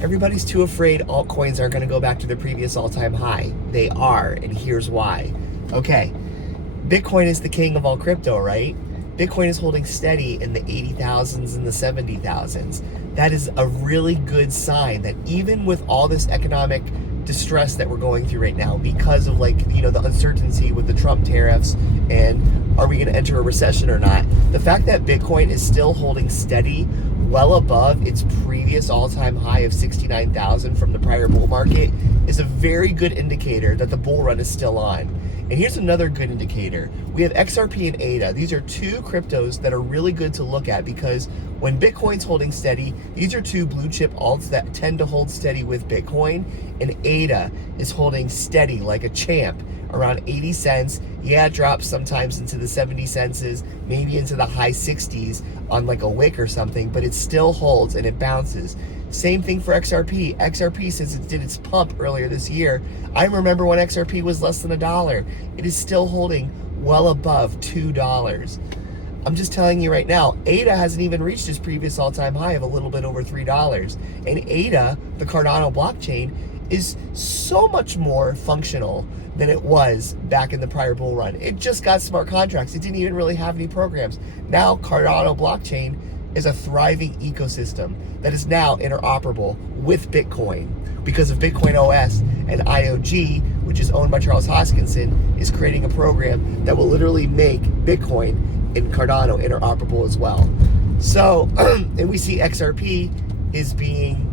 Everybody's too afraid altcoins aren't going to go back to their previous all-time high. They are, and here's why. Okay, Bitcoin is the king of all crypto, right? Bitcoin is holding steady in the 80,000s and the 70,000s. That is a really good sign that even with all this economic distress that we're going through right now because of the uncertainty with the Trump tariffs and are we going to enter a recession or not, the fact that Bitcoin is still holding steady well above its previous all-time high of 69,000 from the prior bull market is a very good indicator that the bull run is still on. And here's another good indicator. We have XRP and ADA. These are two cryptos that are really good to look at because when Bitcoin's holding steady, these are two blue chip alts that tend to hold steady with Bitcoin, and ADA is holding steady like a champ around 80 cents. Yeah, it drops sometimes into the 70 cents, maybe into the high 60s on like a wick or something, but it still holds and it bounces. Same thing for XRP. XRP, since it did its pump earlier this year, I remember when XRP was less than $1. It is still holding well above $2. I'm just telling you right now, ADA hasn't even reached its previous all-time high of a little bit over $3. And ADA, the Cardano blockchain, is so much more functional than it was back in the prior bull run. It just got smart contracts. It didn't even really have any programs. Now Cardano blockchain is a thriving ecosystem that is now interoperable with Bitcoin because of Bitcoin OS, and IOG, which is owned by Charles Hoskinson, is creating a program that will literally make Bitcoin and Cardano interoperable as well. So, and we see XRP is being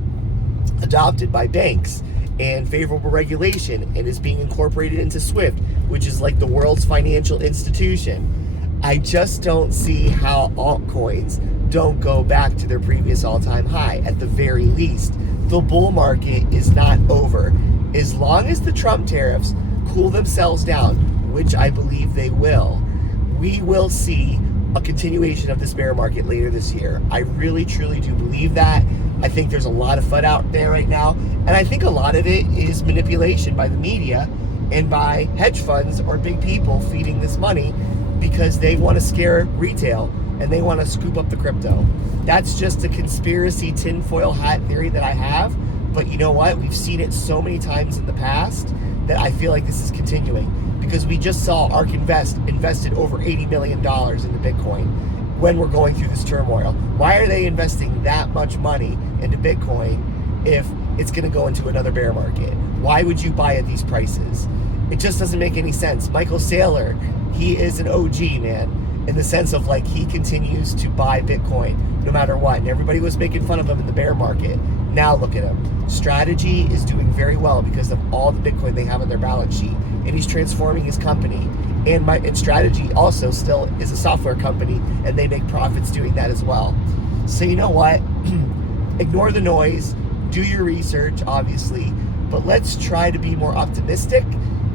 adopted by banks and favorable regulation and is being incorporated into SWIFT, which is like the world's financial institution. I just don't see how altcoins don't go back to their previous all-time high. At the very least, the bull market is not over. As long as the Trump tariffs cool themselves down, which I believe they will, we will see a continuation of this bear market later this year. I really, truly do believe that. I think there's a lot of FUD out there right now, and I think a lot of it is manipulation by the media and by hedge funds or big people feeding this money because they want to scare retail and they want to scoop up the crypto. That's just a conspiracy tinfoil hat theory that I have, but you know what? We've seen it so many times in the past that I feel like this is continuing because we just saw ARK Invest invested over $80 million into Bitcoin when we're going through this turmoil. Why are they investing that much money into Bitcoin if it's going to go into another bear market? Why would you buy at these prices? It just doesn't make any sense. Michael Saylor, he is an OG, man, in the sense of like he continues to buy Bitcoin no matter what. And everybody was making fun of him in the bear market. Now look at him. Strategy is doing very well because of all the Bitcoin they have on their balance sheet. And he's transforming his company. And Strategy also still is a software company and they make profits doing that as well. So you know what? Ignore the noise. Do your research, obviously. But let's try to be more optimistic.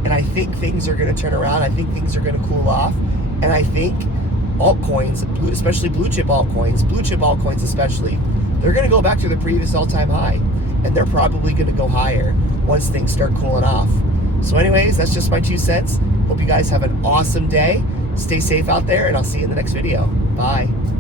And I think things are going to turn around. I think things are going to cool off. And I think altcoins, especially blue chip altcoins especially, they're going to go back to the previous all-time high. And they're probably going to go higher once things start cooling off. So anyways, that's just my 2 cents. Hope you guys have an awesome day. Stay safe out there, and I'll see you in the next video. Bye.